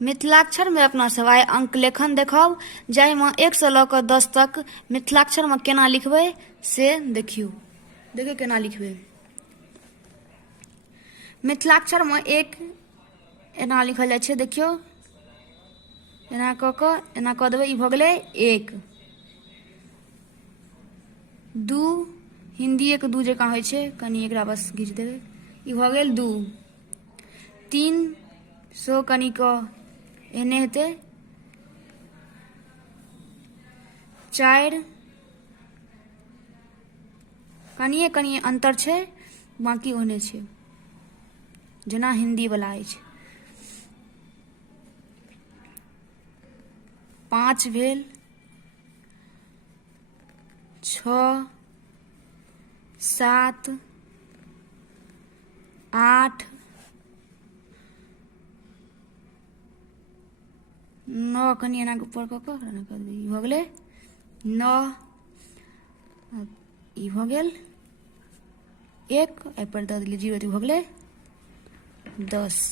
मिथिलाक्षर में अपना सब आइ अंक लेखन देखब, जाहिमे 1 से लऽ कऽ 10 तक मिथिलाक्षर में केना लिखबै से देखियौ। देखियौ केना लिखबै। मिथिलाक्षर में 1 एना लिखल जाइ छै, देखियौ एना कऽ कऽ एना कऽ देबै, ई भऽ गेलै 1। 2 हिंदी के 2 जकाँ होइ छै, कनि एकरा बस घीच देबै, ई भऽ गेल 2। 3 सो कनि कऽ एहने हेतै। 4 कनिए अंतर छै, बाकी ओहने छै जेना हिंदी वाला अछि। 5 भेल, 6 7 8 9 कनि एना ऊपर कऽ कऽ एना कऽ देबै, ई भऽ गेलै 9। ई भऽ गेल 1, एहिपर दऽ देलियै 0, तऽ भऽ गेलै 10।